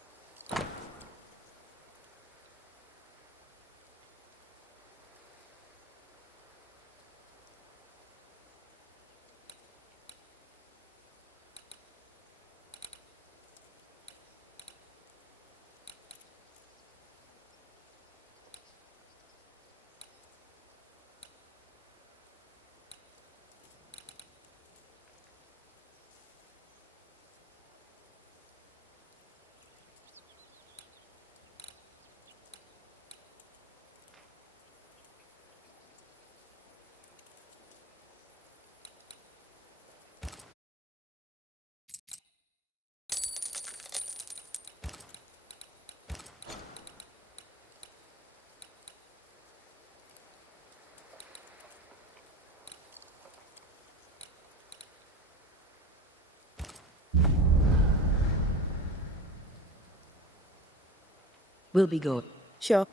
We'll be going. Sure.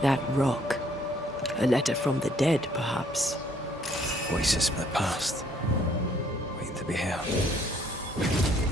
That rock. A letter from the dead, perhaps. Voices from the past, waiting to be heard.